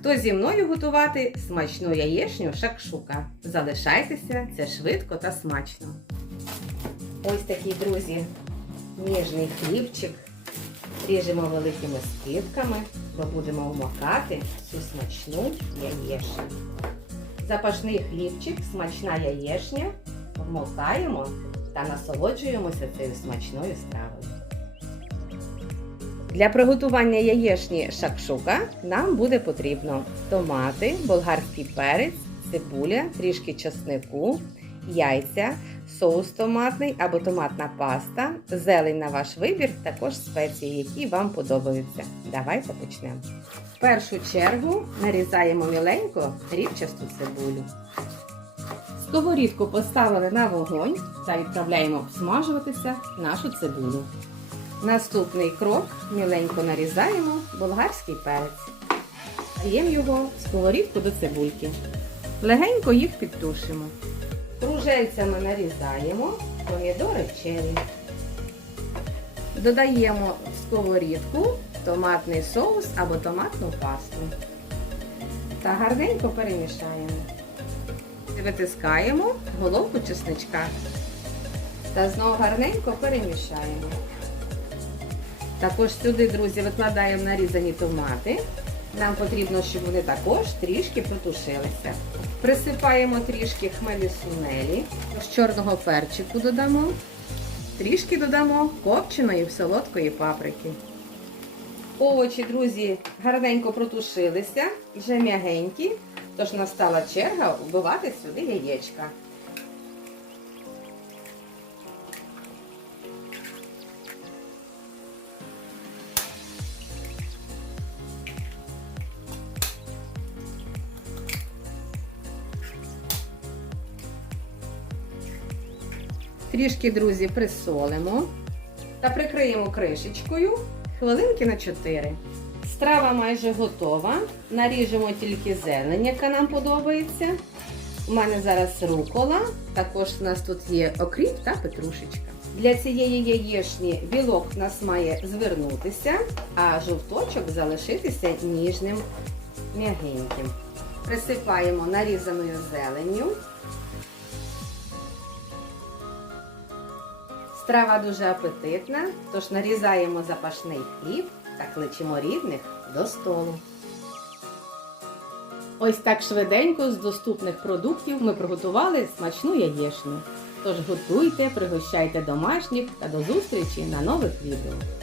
Хто зі мною готувати смачну яєчню шакшука? Залишайтеся, це швидко та смачно. Ось такий, друзі, ніжний хлібчик. Ріжемо великими скибками, бо будемо вмокати цю смачну яєчню. Запашний хлібчик, смачна яєчня. Вмокаємо та насолоджуємося цією смачною стравою. Для приготування яєчні шакшука нам буде потрібно томати, болгарський перець, цибуля, трішки часнику, яйця, соус томатний або томатна паста, зелень на ваш вибір, також спеції, які вам подобаються. Давайте почнемо. В першу чергу нарізаємо міленько рівчасту цибулю. Сковорідку поставили на вогонь та відправляємо обсмажуватися нашу цибулю. Наступний крок міленько нарізаємо болгарський перець. Даємо його в сковорідку до цибульки. Легенько їх підтушимо. Кружельцями нарізаємо помідори черрі. Додаємо в сковорідку томатний соус або томатну пасту. Та гарненько перемішаємо. Витискаємо головку чесничка. Та знову гарненько перемішаємо. Також сюди, друзі, викладаємо нарізані томати. Нам потрібно, щоб вони також трішки протушилися. Присипаємо трішки хмелі сунелі, з чорного перчику додамо, трішки додамо копченої солодкої паприки. Овочі, друзі, гарненько протушилися, вже м'ягенькі, тож настала черга вбивати сюди яєчка. Трішки, друзі, присолимо та прикриємо кришечкою хвилинки на 4. Страва майже готова. Наріжемо тільки зелень, яка нам подобається. У мене зараз рукола, також у нас тут є окріп та петрушечка. Для цієї яєчні білок у нас має звернутися, а жовточок залишитися ніжним, м'ягеньким. Присипаємо нарізаною зеленню. Страва дуже апетитна, тож нарізаємо запашний хліб та кличемо рідних до столу. Ось так швиденько з доступних продуктів ми приготували смачну яєчню. Тож готуйте, пригощайте домашніх та до зустрічі на нових відео.